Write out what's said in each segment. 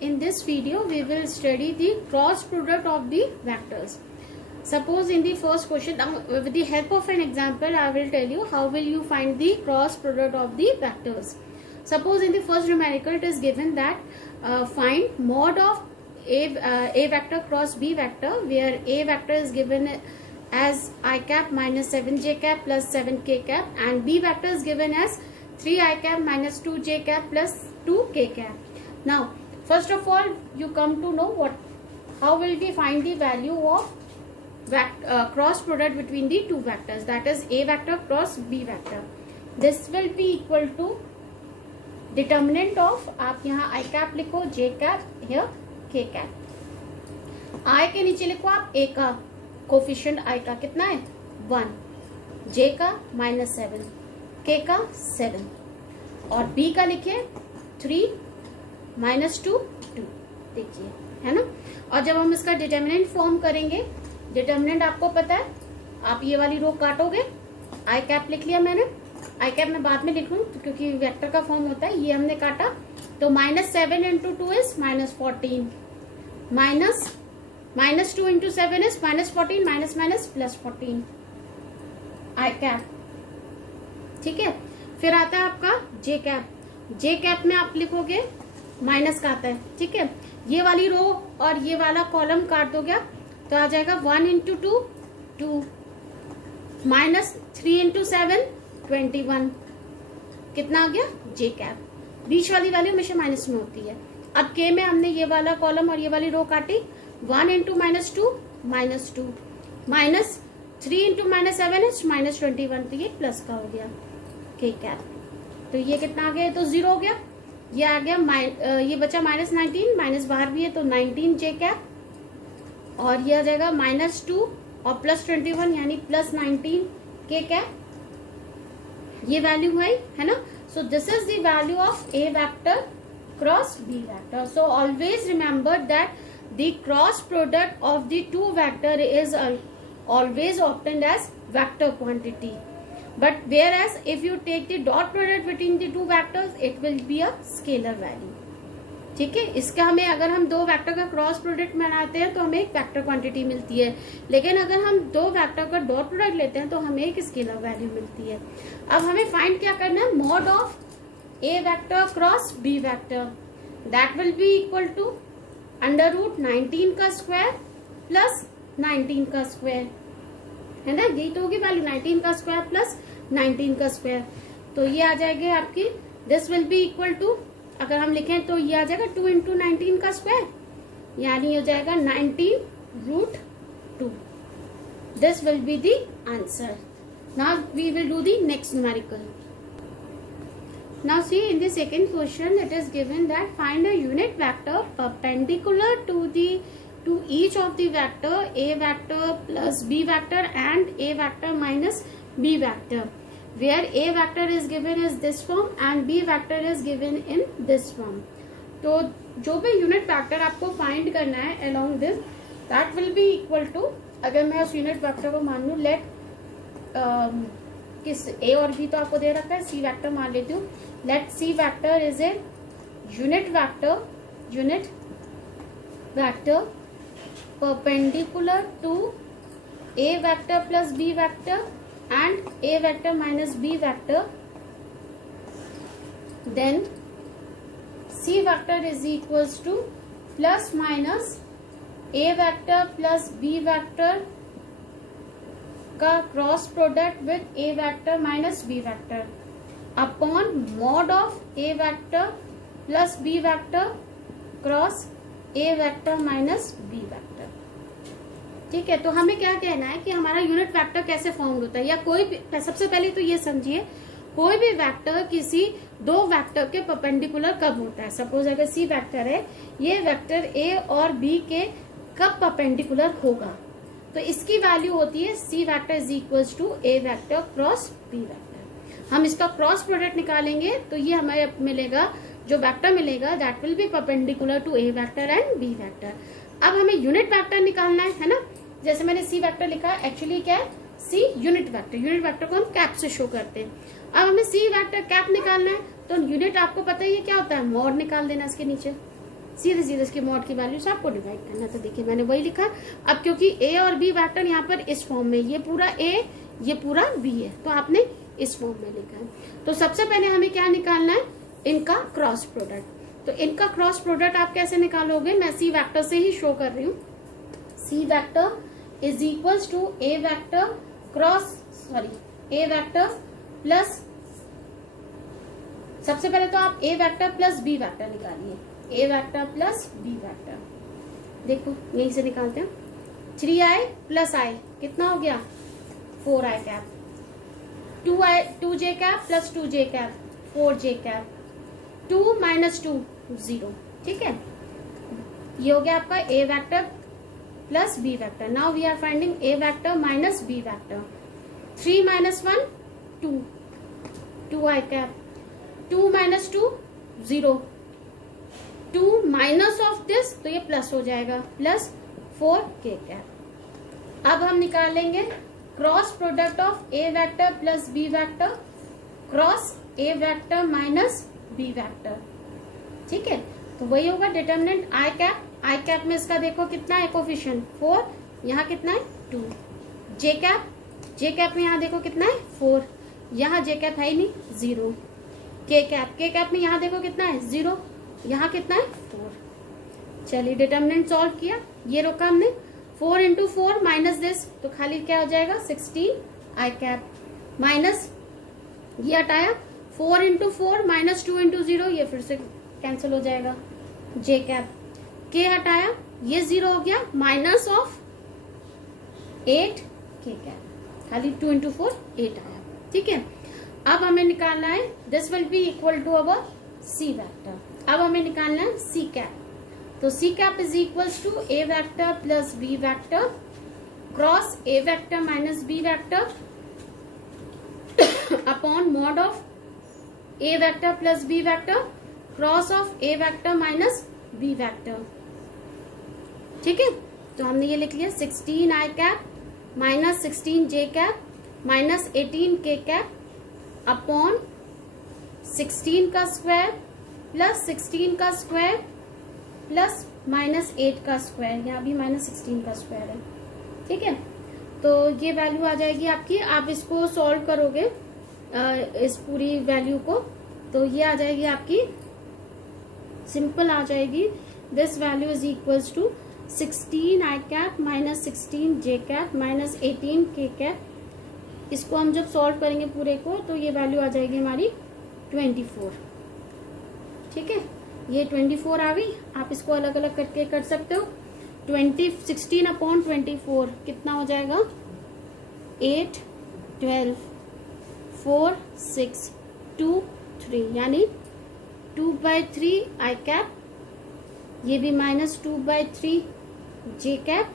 in this video we will study the cross product of the vectors. Suppose in the first question, with the help of an example, I will tell you how will you find the cross product of the vectors. Suppose in the first numerical it is given that find mod of a vector cross b vector, where a vector is given as I cap minus 7j cap plus 7k cap, and b vector is given as 3I cap minus 2j cap plus 2k cap. Now, first of all, you come to know how will we find the value of cross product between the two vectors, that is a vector cross b vector. This will be equal to determinant of, आप यहाँ I cap लिखो, j cap, here k cap. I के नीचे लिखो आप a का coefficient I का कितना है 1, j का -7, k का 7 और b का लिखे 3 -2 2. देखिए है ना. और जब हम इसका डिटर्मिनेंट फॉर्म करेंगे, डिटर्मिनेंट आपको पता है, आप ये वाली रो काटोगे, आई कैप लिख लिया मैंने, आई कैप मैं बाद में लिख लूँ क्योंकि वेक्टर का फॉर्म होता है. ये हमने काटा तो -7 into 2 is -14, -2 into 7 is -14, minus plus 14 I cap. ठीक है. फिर आता है आपका जे कैप. जे कैप में आप लिखोगे माइनस का आता है. ठीक है. ये वाली रो और ये वाला कॉलम काट दोगे आप तो आ जाएगा 1 इंटू 2 2, -3 इंटू 7 21. कितना आ गया जे कैप. बीच वाली वैल्यू हमेशा माइनस में होती है. अब के में हमने ये वाला कॉलम और ये वाली रो काटी, 1 इंटू -2 -2, -3 इंटू -7 इज -21, तो ये प्लस का हो गया के कैप. तो ये कितना आ गया, तो 0 हो गया. ये आ गया ये बचा -19, माइनस बाहर भी है तो 19 जे कैप, और ये आ जाएगा -2 और प्लस 21 यानी प्लस 19 के कैप. ये वैल्यू है ना. So this is the value of A vector cross B vector. So always remember that the cross product of the two vector is always obtained as vector quantity, but whereas if you take the dot product between the two vectors it will be a scalar value. ठीक है. इसका हमें अगर हम दो vector का cross product बनाते हैं तो हमें एक वेक्टर क्वांटिटी मिलती है, लेकिन अगर हम दो वेक्टर का डॉट प्रोडक्ट लेते हैं तो हमें एक स्केलर वैल्यू मिलती है. अब हमें फाइंड क्या करना है, mod of A vector cross B vector, that will be equal to √19 का स्क्वायर प्लस 19 का स्क्वायर, है ना. यही तो होगी वैल्यू, 19 का स्क्वायर प्लस 19 का स्क्वायर. तो ये आ जाएगी आपकी, this will be equal to, अगर हम लिखें तो ये आ जाएगा 2 इंटू 19 का स्क्वायर, यानी हो जाएगा 19√2. This will be the answer. Now we will do the next numerical. Now see in the second question it is given that find a unit vector perpendicular to each of the vector a vector plus b vector and a vector minus b vector, where a vector is given as this form and b vector is given in this form. तो जो भी unit vector आपको find करना है along this, that will be equal to, अगर मैं उस unit vector को मान लूँ, लेट किस a और b तो आपको दे रखा है, c वेक्टर मान लेती हूँ. Let c vector is a unit vector perpendicular to a vector plus b vector and a vector minus b vector, then c vector is equals to plus minus a vector plus b vector का cross product with a vector minus b vector upon mod of a vector plus b vector cross a vector minus b vector. ठीक है. तो हमें क्या कहना है कि हमारा यूनिट वेक्टर कैसे फॉर्म होता है, या कोई भी, सबसे पहले तो ये समझिए, कोई भी वेक्टर किसी दो वेक्टर के परपेंडिकुलर कब होता है. सपोज अगर सी वेक्टर है, ये वेक्टर ए और बी के कब परपेंडिकुलर होगा, तो इसकी वैल्यू होती है C vector is equals to A vector cross B vector. हम इसका क्रॉस प्रोडक्ट निकालेंगे तो ये हमें मिलेगा, जो वेक्टर मिलेगा that will be perpendicular to A vector and B vector. अब हमें यूनिट वेक्टर निकालना है ना. जैसे मैंने सी वेक्टर लिखा है, एक्चुअली क्या है सी यूनिट वेक्टर. यूनिट वेक्टर को हम कैप से शो करते हैं. अब हमें सी वेक्टर कैप निकालना है तो यूनिट आपको पता ही है क्या होता है, मॉड निकाल देना इसके नीचे. सीधे सीधे इसकी मॉड की वैल्यू से आपको डिवाइड करना। तो देखिए मैंने वही लिखा। अब क्योंकि ए और बी वेक्टर यहाँ पर इस फॉर्म में, ये पूरा ए ये पूरा बी है, तो आपने इस फॉर्म में लिखा है। तो सबसे पहले हमें क्या निकालना है, इनका क्रॉस प्रोडक्ट। तो इनका क्रॉस प्रोडक्ट आप कैसे निकालोगे, मैं सी वेक्टर से ही शो कर रही हूँ। C vector is equals to A vector A vector plus, सबसे पहले तो आप A vector plus B vector निकालिए, A vector plus B vector. देखो यहीं से निकालते हैं, 3i प्लस आई कितना हो गया 4i cap, 2j cap plus 2j cap 4j cap, 2 minus 2 0। ठीक है, ये हो गया आपका A vector plus B vector. Now we are finding A vector minus B vector. 3 minus 1 2, 2i cap, 2 minus 2 0, 2 minus of this तो ये plus हो जाएगा, प्लस 4k कैप। अब हम निकालेंगे cross product of A vector plus B vector cross A vector minus B vector. ठीक है, तो वही होगा determinant I cap. I cap में इसका देखो कितना है कोफिशिएंट 4, यहाँ कितना है 2। जे कैप में यहाँ देखो कितना है 4, यहाँ जे कैप है ही नहीं 0। के कैप में यहाँ देखो कितना है 0, यहाँ कितना है 4। चलिए डिटर्मिनेंट सॉल्व किया, ये रोका हमने। 4 इंटू 4 माइनस दिस तो खाली क्या हो जाएगा 16 आई कैप, माइनस ये हटाया 4 इंटू 4 माइनस 2 इंटू 0, ये फिर से कैंसिल हो जाएगा जे कैप। के हटाया ये 0 हो गया, माइनस ऑफ 8 के कैप, खाली 2 इंटू 4 8 आया। ठीक है, अब हमें निकालना है this will be equal to our C vector. अब हमें निकालना है सी कैप। तो C cap is equals to A vector plus B vector cross A vector minus B vector upon mod of A vector plus B vector cross of A vector minus B vector. ठीक है, तो हमने ये लिख लिया 16 I cap minus 16 J cap minus 18 K cap upon 16 का square plus 16 का square plus minus 8 का स्क्वायर, यहाँ भी माइनस 16 का स्क्वायर है। ठीक है, तो ये वैल्यू आ जाएगी आपकी। आप इसको सॉल्व करोगे इस पूरी वैल्यू को, तो ये आ जाएगी आपकी, सिंपल आ जाएगी। This value is equals to 16 I cap minus 16 J cap minus 18 K cap. इसको हम जब सॉल्व करेंगे पूरे को तो ये वैल्यू आ जाएगी हमारी 24। ठीक है, ये 24 आ गई। आप इसको अलग अलग करके कर सकते हो। 16 अपॉन 24 कितना हो जाएगा 8 12 4 6 2 3, यानी 2/3 आई कैप, ये भी माइनस 2/3 जे कैप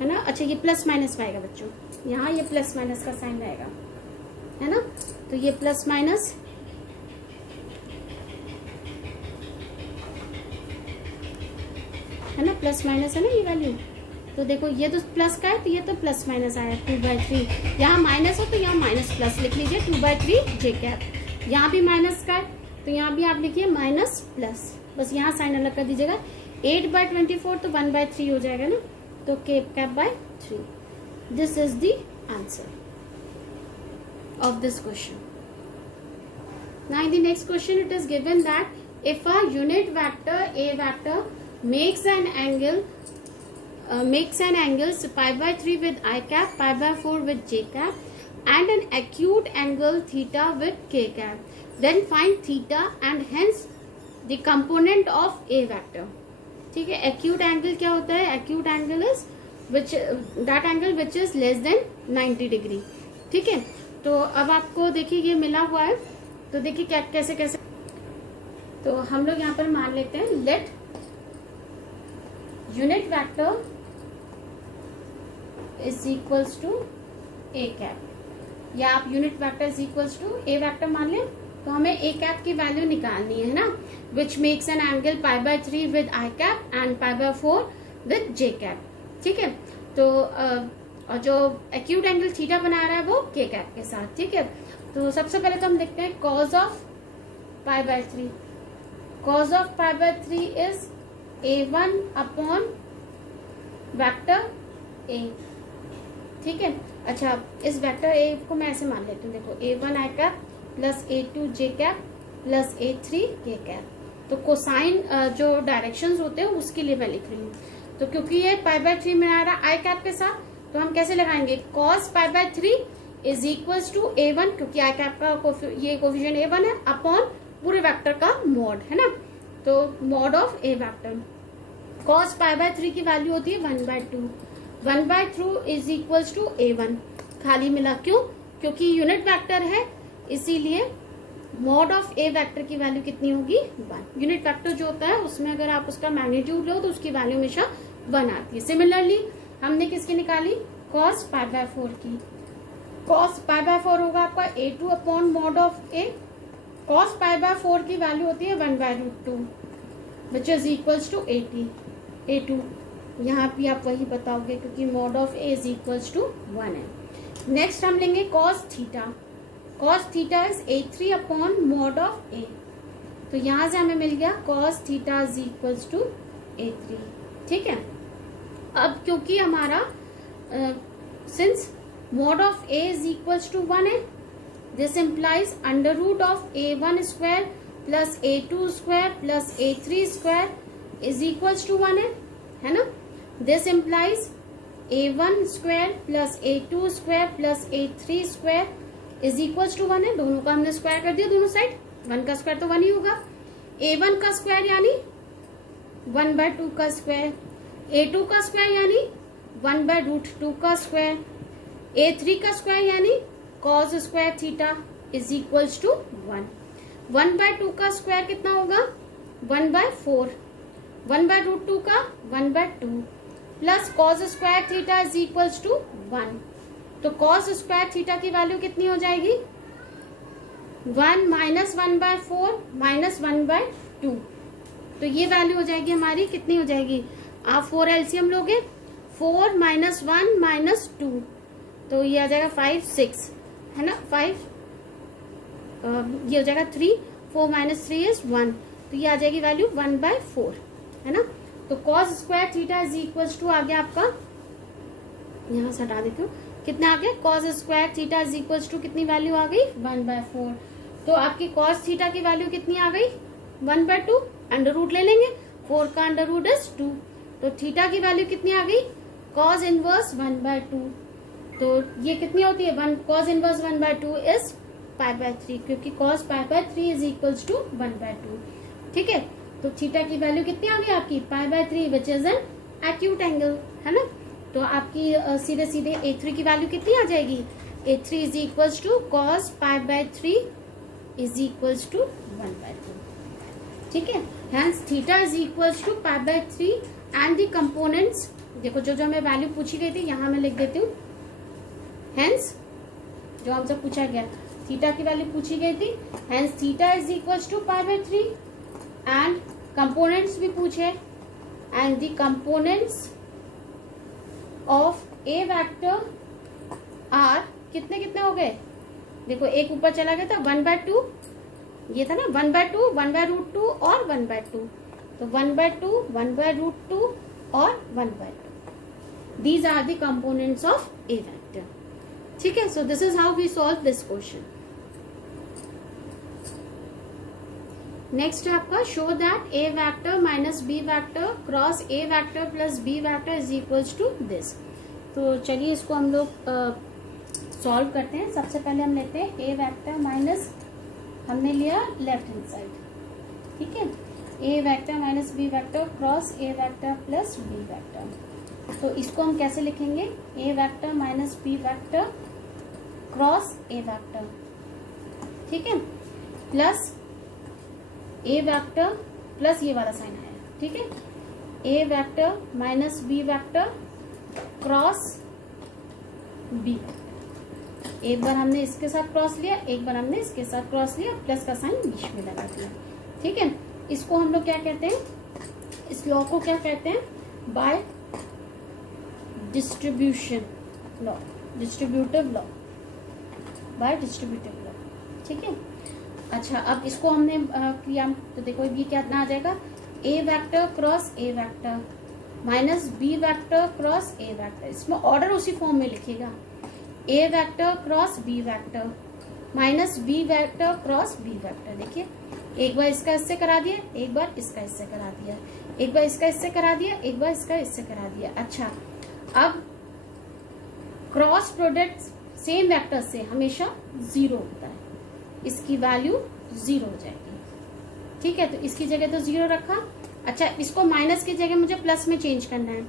है ना। अच्छा, ये प्लस माइनस आएगा बच्चों, यहाँ ये प्लस माइनस का साइन रहेगा है ना, तो ये प्लस माइनस है ना, प्लस माइनस है ना ये वैल्यू। तो देखो ये तो प्लस का है, तो ये तो प्लस माइनस आया 2/3, यहाँ माइनस हो तो यहाँ माइनस प्लस लिख लीजिए 2/3 जे कैप। यहाँ भी माइनस का है तो यहाँ भी आप लिखिए माइनस प्लस, बस यहाँ साइन अलग कर दीजिएगा। 8/24 तो 1/3 हो जाएगा ना, तो के cap by 3। This is the answer of this question. Now in the next question it is given that if a unit vector a vector makes an angle pi/3 with I cap, pi/4 with J cap and an acute angle theta with K cap, then find theta and hence the component of a vector. ठीक है, acute angle क्या होता है? acute angle is that angle which is less than 90 degree. ठीक है, तो अब आपको देखिए ये मिला हुआ है, तो देखिए क्या कैसे कैसे, तो हम लोग यहाँ पर मान लेते हैं let unit vector is equals to A cap, या आप unit vector is equals to A vector मान लें। तो हमें ए कैप की वैल्यू निकालनी है ना, which makes an angle pi/3 with I cap and pi/4 with J cap. ठीक है, तो और जो एक्यूट एंगल थीटा बना रहा है वो के कैप के साथ। ठीक है, तो सबसे पहले तो हम देखते हैं cause of pi/3। cos of pi by 3 is a1 upon vector a। ठीक है, अच्छा इस वेक्टर a को मैं ऐसे मान लेती हूँ, देखो a1 i cap plus a2 j cap plus a3 k cap. तो कोसाइन जो डायरेक्शंस होते हैं उसके लिए मैं लिख रही हूँ। तो क्योंकि ये पाई बाय 3 में आ रहा है आई कैप के साथ, तो हम कैसे लगाएंगे, cos pi by 3 is equals to a1, क्योंकि आई कैप का ये कोफिशिएंट a1 है, अपॉन पूरे वेक्टर का मॉड है ना, तो mod of a vector. cos pi by 3 की वैल्यू होती है 1/2, 1/2 इज इक्वल्स टू a1, खाली मिला, क्यों, क्योंकि यूनिट वेक्टर है, इसीलिए मॉड ऑफ a वेक्टर की वैल्यू कितनी होगी 1। यूनिट वेक्टर जो होता है उसमें अगर आप उसका मैग्नीट्यूड लो तो उसकी वैल्यू हमेशा 1 आती है। सिमिलरली हमने किसकी निकाली, cos पाई बाय 4 की। cos पाई बाय 4 होगा आपका a2 upon mod of a। cos pi bye 4 की वैल्यू होती है 1/√2 which is equals to a2। यहाँ भी आप वही बताओगे क्योंकि mod of a is equals to 1 है। नेक्स्ट हम लेंगे cos theta. cos theta is a3 upon mod of a। तो यहां से हमें मिल गया cos theta is equals to a3। ठीक है, अब क्योंकि हमारा since mod of a is equals to 1 है, this implies under root of a1 square plus a2 square plus a3 square is equals to 1 है ना। This implies a1 square plus a2 square plus a3 square is equals to 1 है। दोनों का हमने square कर दिया, दोनों साइड, 1 का स्क्वायर तो 1 ही होगा। a1 का स्क्वायर यानी 1/2 का स्क्वायर, a2 का स्क्वायर यानी 1/√2 का स्क्वायर, a3 का स्क्वायर यानी cos square theta is equals to 1। 1/2 का स्क्वायर कितना होगा 1/4, 1/√2 का 1/2 plus cos square theta is equals to 1। तो cos स्क्वायर थीटा की वैल्यू कितनी हो जाएगी 1 माइनस 1/4 माइनस 1/2। तो ये वैल्यू हो जाएगी हमारी, कितनी हो जाएगी, आप 4 एलसीएम लोगे, 4 माइनस 1 माइनस 2, तो ये आ जाएगा 5 6 है ना, 5 ये हो जाएगा 3, 4 माइनस 3 इज 1, तो ये आ जाएगी वैल्यू 1/4 है ना। तो cos square theta is equals to आ गया आपका, यहाँ से हटा देती हूँ, कितना आ गया, cos square theta is equals to कितनी वैल्यू आ गई 1/4। तो आपकी cos थीटा की वैल्यू कितनी आ गई 1/2, अंडर रूट ले लेंगे, 4 का अंडर रूट इज 2, तो थीटा की वैल्यू कितनी आ गई cos इनवर्स 1/2। तो ये कितनी होती है, cos inverse 1/2 is pi by 3, क्योंकि cos pi by 3 is equals to 1/2। ठीक है, तो थीटा की वैल्यू कितनी आ गई आपकी पाई by 3 which is an acute angle है ना। तो आपकी सीधे सीधे a3 की वैल्यू कितनी आ जाएगी, a3 is equals to cos pi by 3 is equals to 1/2। ठीक है, hence theta is equals to pi by 3 and the components, देखो जो हमें वैल्यू पूछी गई थी यहाँ मैं लिख देती हूँ, हेंस जो हमसे पूछा गया थीटा की वैल्यू पूछी गई थी, hence theta is equals to pi by 3 and components भी पूछे, and the components of A vector are कितने कितने हो गए, देखो एक ऊपर चला गया था 1/2, ये था ना 1/2, 1/√2 और 1/2, तो 1/2, 1/√2 और 1/2, these are the components of a vector। ठीक है, so this is how we solve this question। Next है आपका show that a vector minus b vector cross a vector plus b vector is equals to this. तो चलिए इसको हम लोग solve करते हैं। सबसे पहले हम लेते हैं a वेक्टर माइनस, हमने लिया लेफ्ट हैंड साइड, ठीक है, a vector minus b vector cross a vector plus b vector. तो इसको हम कैसे लिखेंगे, a vector minus b vector cross a vector, ठीक है, प्लस a वेक्टर प्लस ये वाला साइन आया, ठीक है, a vector minus b vector cross b। एक बार हमने इसके साथ क्रॉस लिया, एक बार हमने इसके साथ क्रॉस लिया, प्लस का साइन बीच में लगा दिया, ठीक है। इसको हम लोग क्या कहते हैं, इस लॉ को क्या कहते हैं, by distribution law, distributive law, by distributive law, ठीक है। अच्छा, अब इसको हमने किया तो देखो ये क्या आ जाएगा, A vector cross A vector minus B vector cross A vector. इसमें ऑर्डर उसी फॉर्म में लिखेगा, A vector cross B vector minus B vector cross B vector. देखिए एक बार इसका इससे करा दिया, एक बार इसका इससे करा दिया, एक बार इसका इससे करा दिया, एक बार इसका इससे करा दिया। अच्छा, अब क्रॉस प्रोडक्ट सेम वेक्टर से हमेशा 0 होता है, इसकी वैल्यू 0 हो जाएगी। ठीक है, तो इसकी जगह तो 0 रखा। अच्छा, इसको माइनस की जगह मुझे प्लस में चेंज करना है,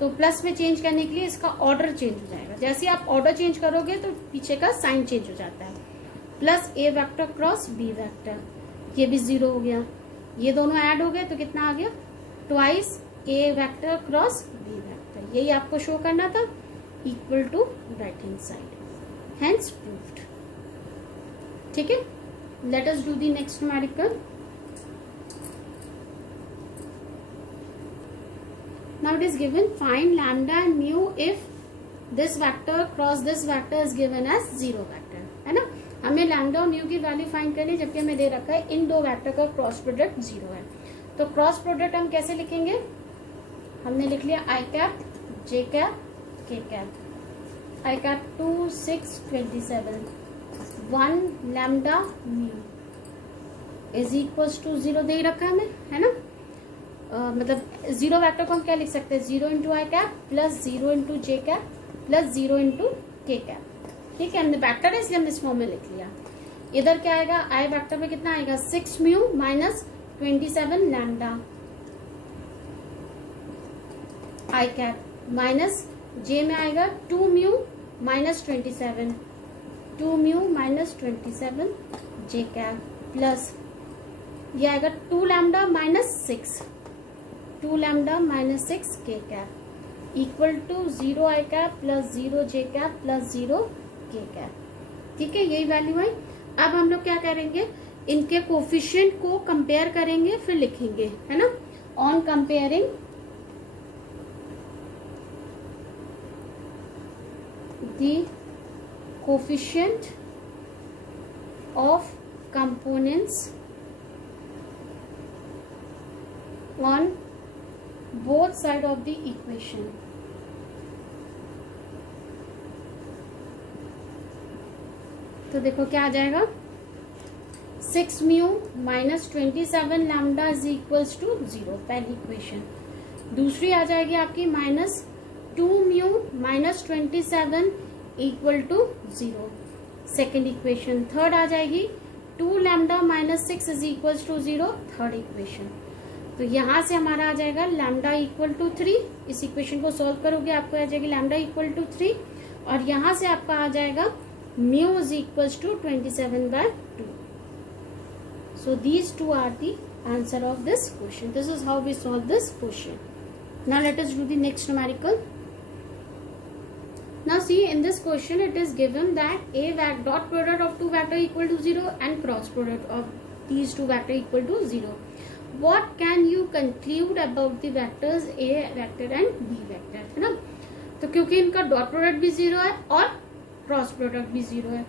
तो प्लस में चेंज करने के लिए इसका ऑर्डर चेंज हो जाएगा। जैसे आप ऑर्डर चेंज करोगे तो पीछे का साइन चेंज हो जाता है। प्लस ए वेक्टर क्रॉस बी वेक्टर, ये भी 0 हो गया। ये दोनों ऐड हो गए तो कितना आ गया, twice A vector cross B vector. यही आपको शो करना था, equal to right hand side, hence proved. ठीक है, let us do the next numerical. Now it is given find lambda and mu if this vector cross this vector is given as 0 vector, है ना। हमें lambda और mu की value find करनी है, जबकि हमें दे रखा है इन दो वेक्टर का क्रॉस प्रोडक्ट 0 है। तो क्रॉस प्रोडक्ट हम कैसे लिखेंगे, हमने लिख लिया I cap J cap K cap. I cap 2 6 27 1 lambda mu is equals to 0 दे रखा है हमें, है ना। मतलब 0 वेक्टर को हम क्या लिख सकते हैं, 0 इंटू आई कैप प्लस 0 इंटू जे कैप प्लस 0 इंटू के कैप। ठीक है, हमने वेक्टर है इसलिए हमने इस फॉर्म में लिख लिया। इधर क्या आएगा, आई वेक्टर में कितना आएगा 6 म्यू माइनस 27 लैम्डा आई कैप माइनस जे में आएगा 2 म्यू माइनस 27 2 म्यू माइनस 27 जे कैप प्लस ये आएगा 2 लैम्डा माइनस 6 2 लैम्डा माइनस 6 के cap equal to 0 I cap plus 0 J cap plus 0 K cap. ठीक है, यही वैल्यू है। अब हम लोग क्या करेंगे, इनके कोफिशिएंट को कंपेयर करेंगे फिर लिखेंगे, है ना। On comparing the coefficient of components on both side of the equation, तो देखो क्या आ जाएगा, 6 mu minus 27 lambda is equals to 0 पहली इक्वेशन। दूसरी आ जाएगी आपकी minus 2 mu minus 27 equal to 0 second equation. Third आ जाएगी 2 lambda minus 6 is equals to 0 third equation. तो यहां से हमारा आ जाएगा लैम्डा इक्वल टू 3। इस इक्वेशन को सॉल्व करोगे आपको आ जाएगी लैम्डा इक्वल टू 3 और यहां से आपका आ जाएगा mu is equals to 27/2। So these two are the answer of this question. This is how we solve this question. Now let us do the next numerical. Now see, in this question it is given that a dot product of two vector equal to 0 and cross product of these two vector equal to 0. What can you conclude about the vectors a vector and b vector, है ना। तो क्योंकि इनका dot product भी 0 है और cross product भी 0 है,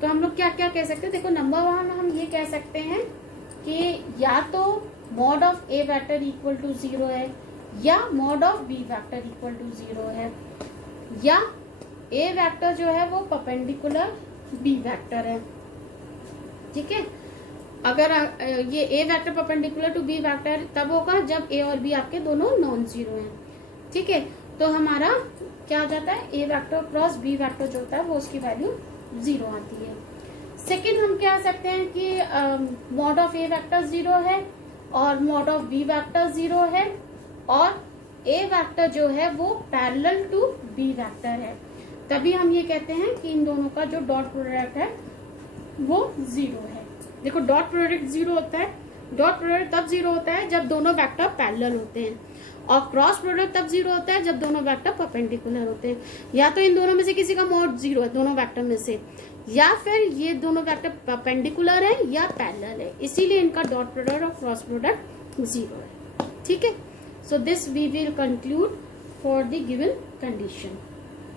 तो हम लोग क्या क्या कह सकते हैं। देखो नंबर 1 हम ये कह सकते हैं कि या तो mod of A vector equal to 0 है या mod of B vector equal to 0 है, या ए वेक्टर जो है वो परपेंडिकुलर बी वेक्टर है। ठीक है, अगर ये A vector perpendicular to B vector तब होगा जब ए और बी आपके दोनों नॉन जीरो हैं। ठीक है, तो हमारा क्या हो जाता है, ए वेक्टर क्रॉस बी वेक्टर जो होता है वो उसकी वैल्यू 0 आती है। सेकेंड हम कह सकते हैं कि मॉड ऑफ ए वेक्टर 0 है और मॉड ऑफ बी वेक्टर 0 है और ए वेक्टर जो है वो पैरेलल टू बी वेक्टर है, तभी हम ये कहते हैं कि इन दोनों का जो डॉट प्रोडक्ट है वो 0 है। देखो डॉट प्रोडक्ट 0 होता है, डॉट प्रोडक्ट तब 0 होता है जब दोनों वेक्टर पैरेलल होते हैं, और क्रॉस प्रोडक्ट तब 0 होता है जब दोनों वेक्टर परपेंडिकुलर होते हैं। या तो इन दोनों में से किसी का मॉड 0 है दोनों वेक्टर में से, या फिर ये दोनों वेक्टर परपेंडिकुलर है या पैरेलल है, इसीलिए इनका डॉट प्रोडक्ट और क्रॉस प्रोडक्ट 0 है। ठीक है, so this we will conclude for the given condition.